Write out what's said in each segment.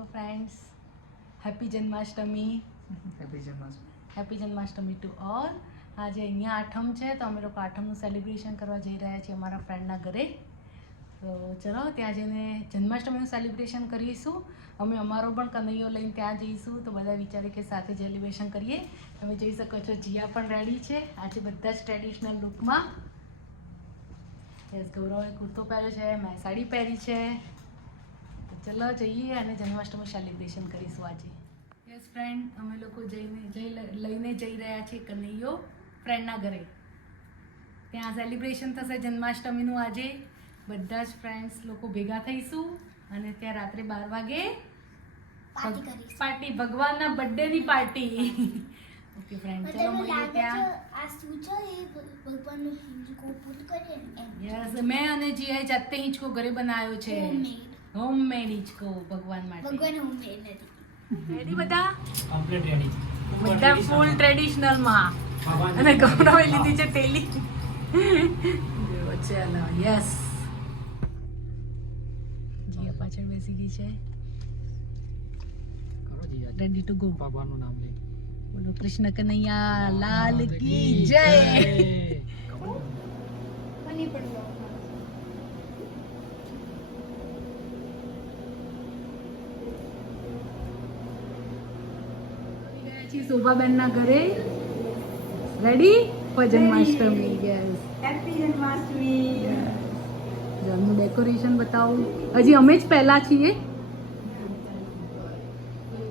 Hello friends, happy Janmashtami to all. आज अहींया आठम है तो अमे लोग आठमનું સેલિબ્રેશન કરવા જઈ રહ્યા છીએ અમારા ફ્રેન્ડના ઘરે। તો ચલો ત્યાં જઈને જન્માષ્ટમીનું સેલિબ્રેશન કરીશું। અમે અમારો પણ કનૈયો લઈને ત્યાં જઈશું તો બધા વિચારે કે સાથે સેલિબ્રેશન કરીએ। તમે જોઈ શકો છો જીયા પણ રેડી છે આજે બધા જ ટ્રેડિશનલ લુકમાં। યસ, ગૌરવે કુર્તો પહેર્યો છે, મેં સાડી પહેરી છે। તો ચલો જઈએ અને જન્માષ્ટમી સેલિબ્રેશન કરીશું આજે। યસ ફ્રેન્ડ, અમે લોકો લઈને જઈ રહ્યા છીએ કનૈયો ફ્રેન્ડના ઘરે। ત્યાં સેલિબ્રેશન થશે જન્માષ્ટમીનું આજે। બધા જ ફ્રેન્ડ્સ લોકો ભેગા થઈશું અને ત્યાં રાત્રે 12 વાગે પાર્ટી, ભગવાનના બર્થડેની પાર્ટી। ઓકે ફ્રેન્ડ, ચલો મળીએ ત્યાં। યસ, મેં અને જીયાએ જાતે હિંચકો ઘરે બનાવ્યો છે, હોમમેડ હિંચકો ભગવાન માટે। રેડી બધા? કમ્પ્લીટ રેડી છે, બધા ફૂલ ટ્રેડિશનલમાં। અને ગૌરવે લીધી છે ટેલી। ચલો યસ, જીયા પાછળ બેસી ગઈ છે। કરો જીયા, રેડી ટુ ગો। ભગવાનનું નામ લે, બોલો કૃષ્ણ કનૈયા લાલ की जय। શોભાબેન ના ઘરે ready for Janmashtami. Yes, happy Janmashtami. ઘરનું ડેકોરેશન બતાવું। હજી અમે જ પહેલા છીએ,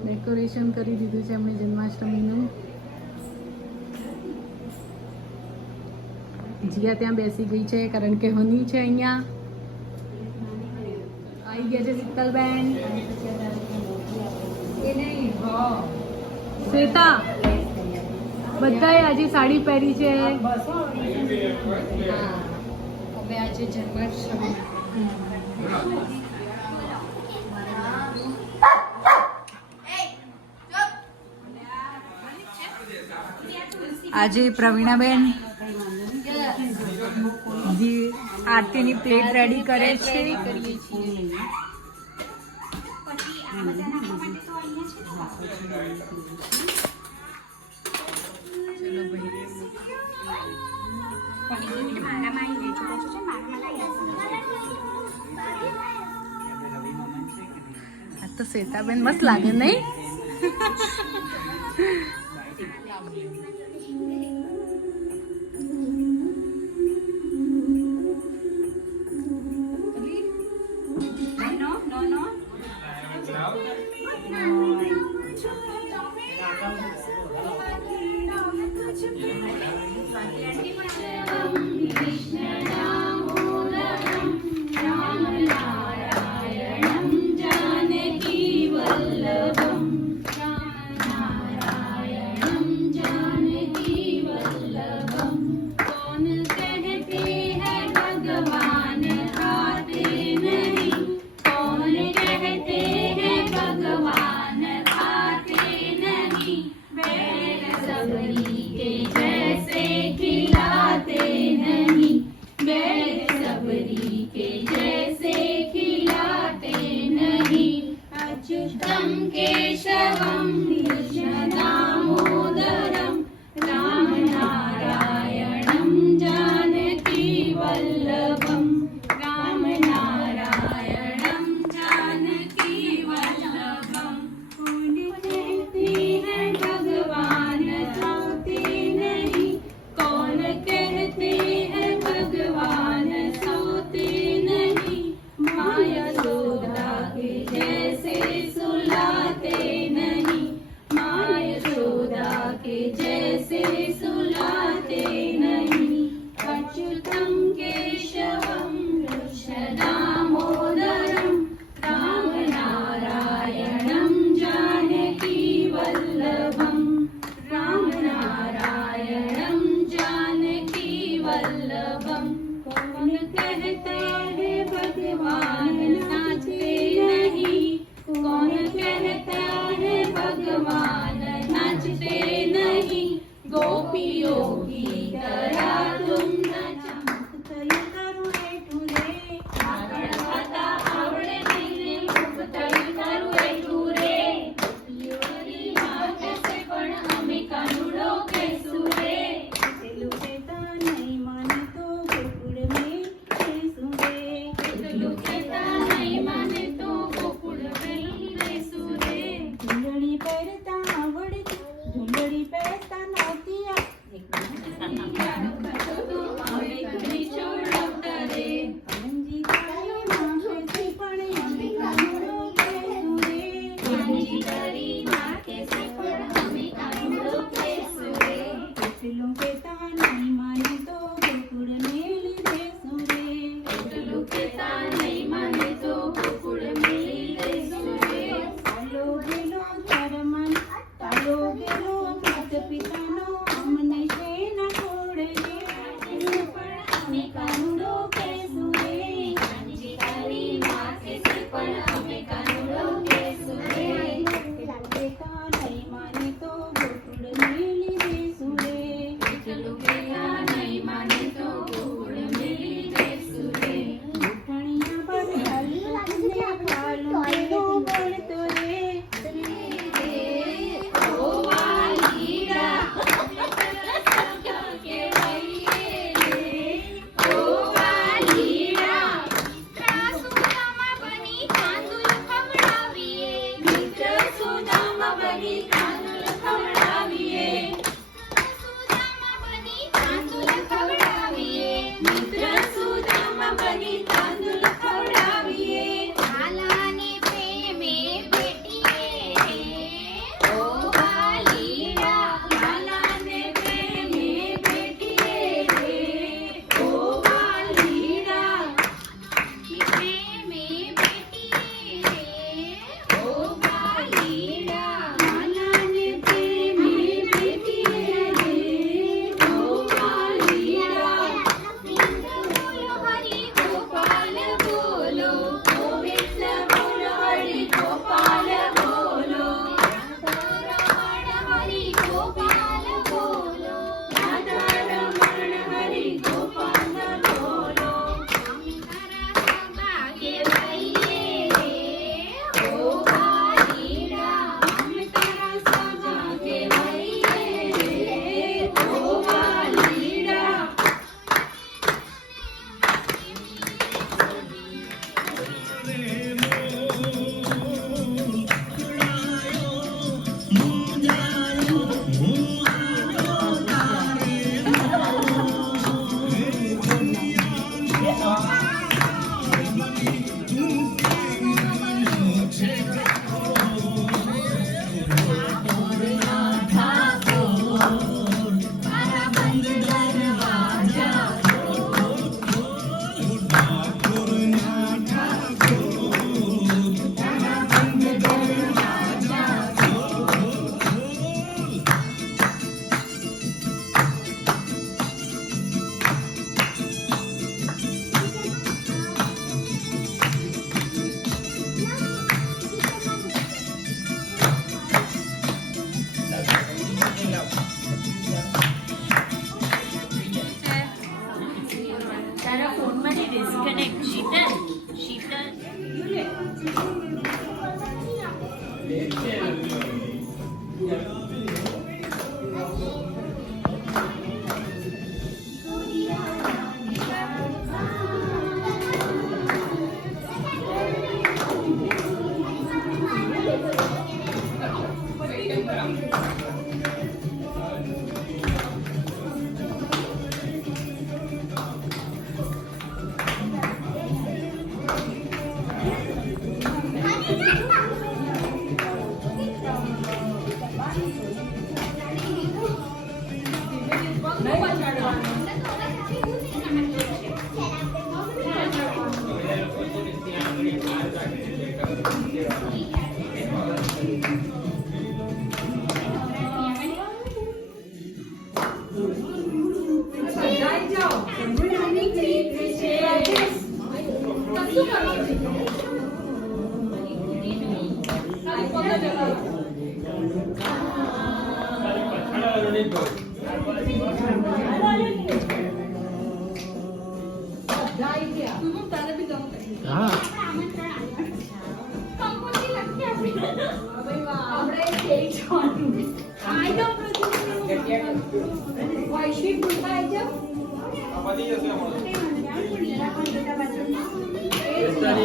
ડેકોરેશન કરી દીધું છે અમે જન્માષ્ટમીનું। જીયા ત્યાં બેસી ગઈ છે કારણ કે હની છે અહીંયા। આવી ગયા છે શીતલબેન, શ્વેતા, બધાએ આજે સાડી પહેરી છે। હવે આજે જન્માષ્ટમી। આજે પ્રવીણાબેન આરતીની પ્લેટ રેડી કરે છે। ચલો ભાઈ, આ તો શ્વેતાબેન મસ્ત લાગે નહીં? એટલું કહેતા નહીં માને તો ગોકુળ મેલી દેશું રે. એટલું કહેતા નહીં માને તો ગોકુળ મેલી દેશું રે. તાલો ગેલો ધર્મન, તાલો ગેલો માત પિતાનો, અમને છે ના છોડે રે. એનું પણ અમે કાનુડો કહેશું રે. કાનજી તારી માં કહેશે પણ અમે કાનુડો કહેશું રે. એટલું કહેતા નહીં માને તો ગોકુળ મેલી દેશું રે. એટલું કહેતા નહીં માને તો ગોકુળ મેલી દેશું રે. ઉઠણિયા પર હાલને પાલું કેવો વળતો રે. ઓ વાલીડા તારા ફોનમાંથી ડિસ્કનેક્ટ શીતલ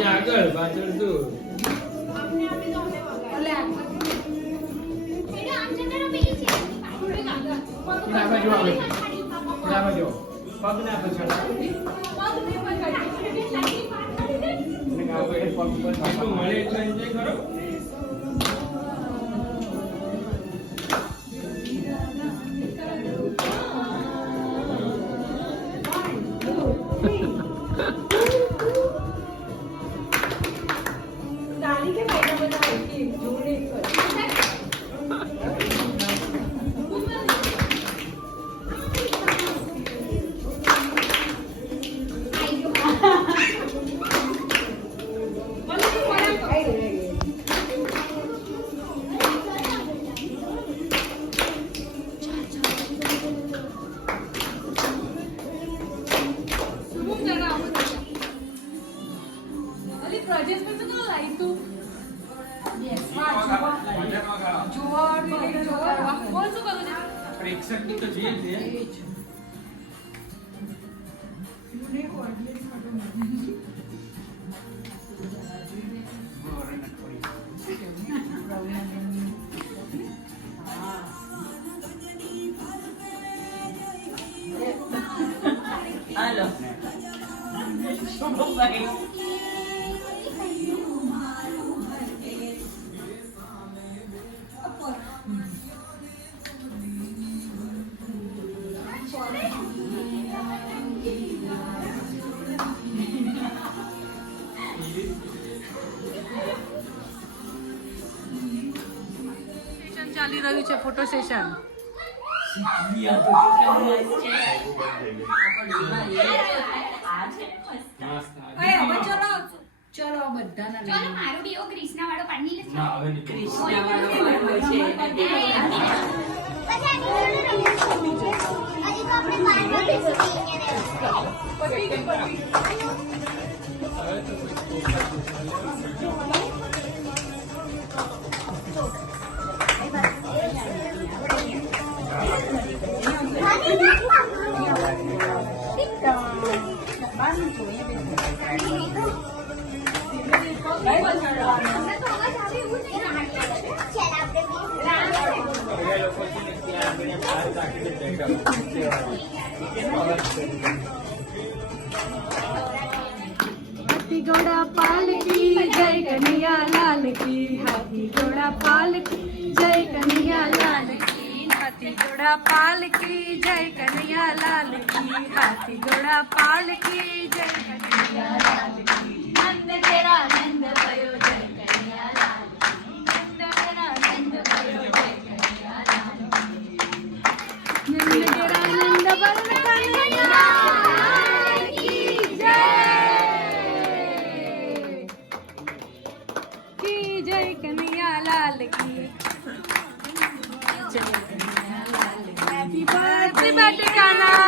આગળ પાછળ શું પગના પછાડ મળે એટલે એન્જોય કરો. પ્રેક્ષકની તો જોઈએ જ ને. હાલો ભાઈ સેશન ચાલી રહ્યું છે, ફોટો સેશન. ચલો બધાના ચલો મારું બી એવો ક્રિષ્ના વાળો પાડી લે. ના, હવે નહીં. કૃષ્ણ વાળો છે એ લોકો છે ને ત્યાં આગળ બહાર રાખીને બેઠા. હાથી ઘોડા પાલકી જય કનૈયા લાલ કી, હાથી ઘોડા પાલકી જય કનૈયા લાલ કી, હાથી ઘોડા પાલકી જય કનૈયા લાલ કી, હાથી ઘોડા પાલકી જય કનૈયા લાલ કી. નંદ તેરા નંદ ભયો જય કનૈયા લાલ કી. નંદ તેરા નંદ ભયો જય કનૈયા લાલ કી. નંદ તેરા નંદ વરણ કનૈયા લાલ કી જય. કી જય કનૈયા લાલ કી. જય કનૈયા લાલ કી. હેપી બર્થડે કાના.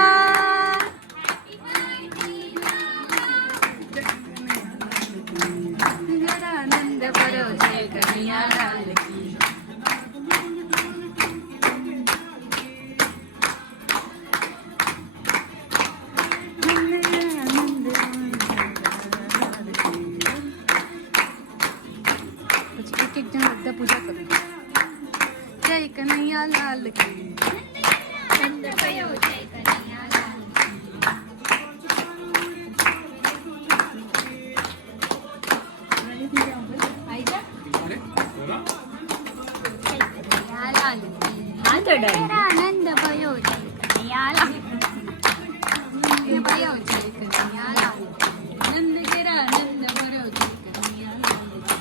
આનંદ ભરો જય કનૈયા લાલ કી. પછી એક એક જણ બધા પૂજા કરો. જય કનૈયા લાલ કી. નંદ ભયો જય કનૈયા લાલ કી. કનૈયા લાલ કી. હા તો ડન તેરા નંદ ભયો જય કનૈયા લાલ કી. નંદ ભયો જય કનૈયા લાલ કી. નંદ તેરા નંદ ભરો જય કનૈયા લાલ કી.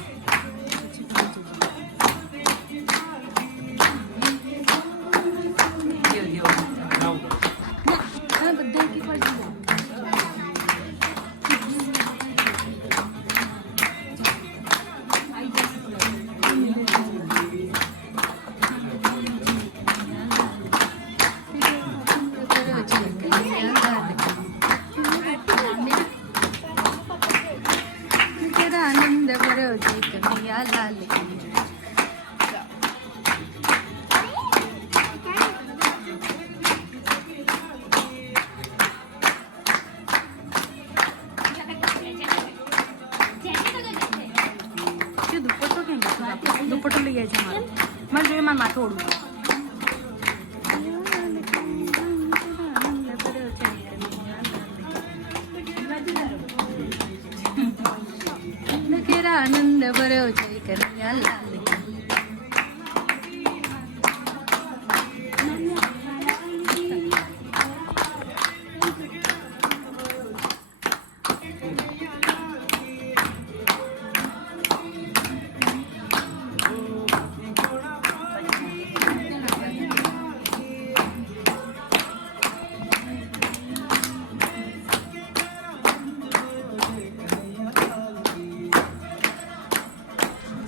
હા બધા કી પડી જાઓ. આનંદ ભરો જય કનૈયા લાલ કી. કે દુપટ્ટો કેમ ગયો? દુપટ્ટો લઈ જાય છે મારો. મારે જોઈએ મારું માથું ઓળું. આનંદ ભર્યો છે કનૈયા લાલ કી.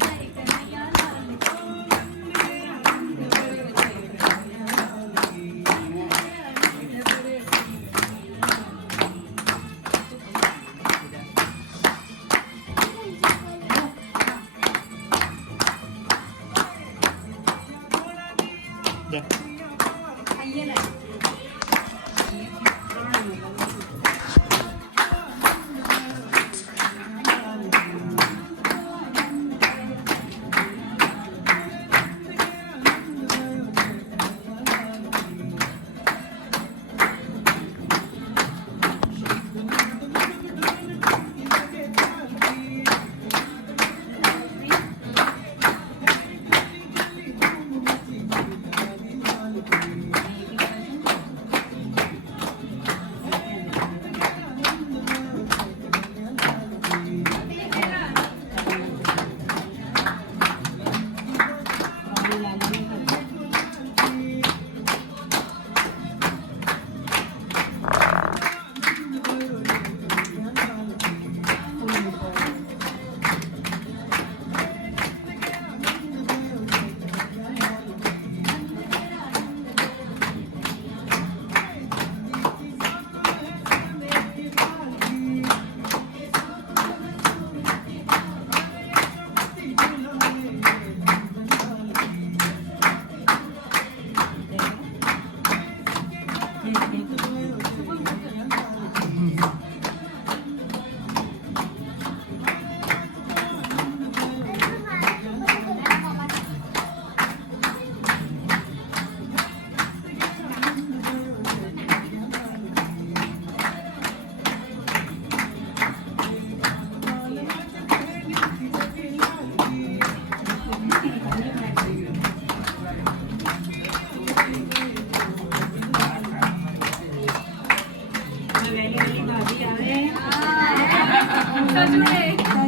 જય કનૈયા લાલ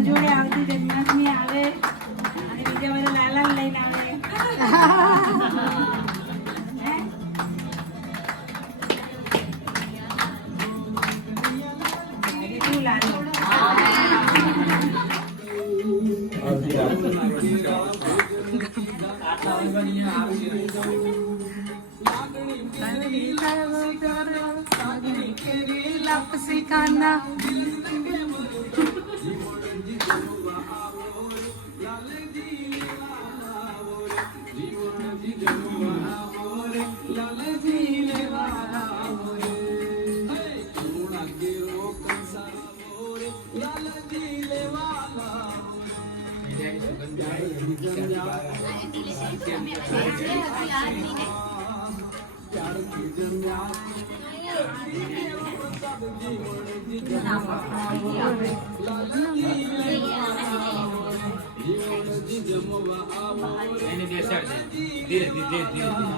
જોડે આવતી જન્માષ્ટમી આવે અને બીજા બધા લાલા લઈને આવે. શું લાલો? લાપસી ખાના ધીરે ધીરે ધીરે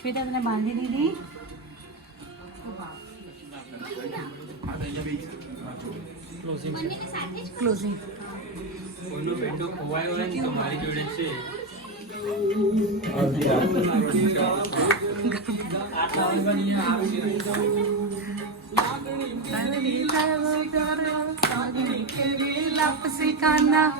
શ્વેતા તને બાંધી દીધી? ક્લોઝિંગ કોઈનો બેટો ખોવાયો હોય ને તો મારી જોડે છે. લાપસી ખાના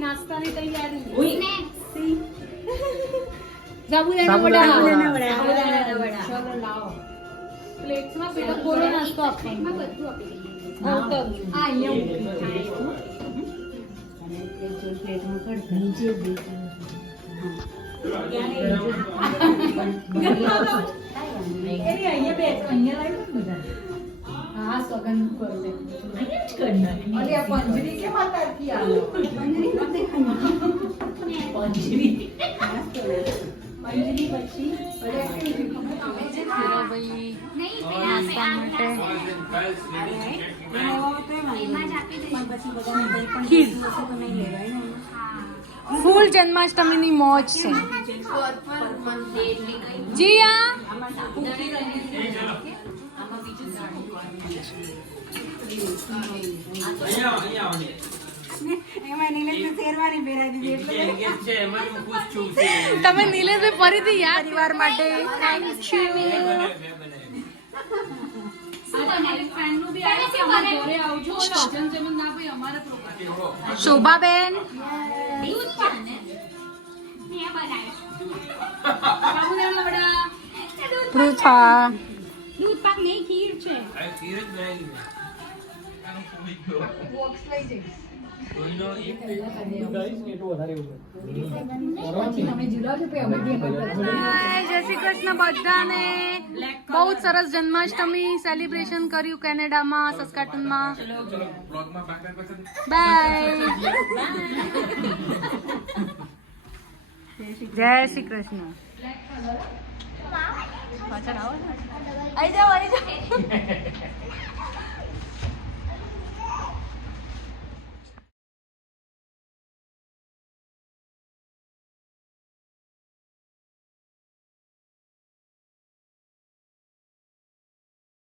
નાસ્તાની તૈયારી સાબુદાણા વડા. ચલો લાવો પ્લેટમાં પેલા કોરો નાસ્તો આપવાનો. બધું આપી દઈએ. હા અહીંયા હા સગન કરો દે. અરે આ પંજરી કે માતા કી આલો પંજરી પછી ભાઈ નાસ્તા માટે ખીર. ફૂલ જન્માષ્ટમીની મોજ છે. જીયા અહીંયા એમાં નીલેશને શેરવાની પહેરાવી દીધી જે engage છે એમાં હું ખુશ છું. તમે નિલેશભાઈ ફરીથી યાદ પરિવાર માટે થેન્ક યુ મેં બનાવી. અમારી ફ્રેન્ડનું બી આવ્યું કે અમારા ઘરે આવજો ભજન જેમ ના ભાઈ અમારે પ્રોગ્રામ શોભાબેન દૂધ પણ ને મેં બનાવ્યું બાબુને લવડા પૃથા દૂધ પાક નહીં ખીર છે આ ખીર જ બનાવી છે. બોક્સ લઈ જઈશ કોઈનો એક જય શ્રી કૃષ્ણ બધાને બહુ જ સરસ જન્માષ્ટમી સેલિબ્રેશન કર્યું કેનેડામાં સસ્કાટુનમાં બાય જય શ્રી કૃષ્ણ પાછળ આવો ને. આઈ જાઓ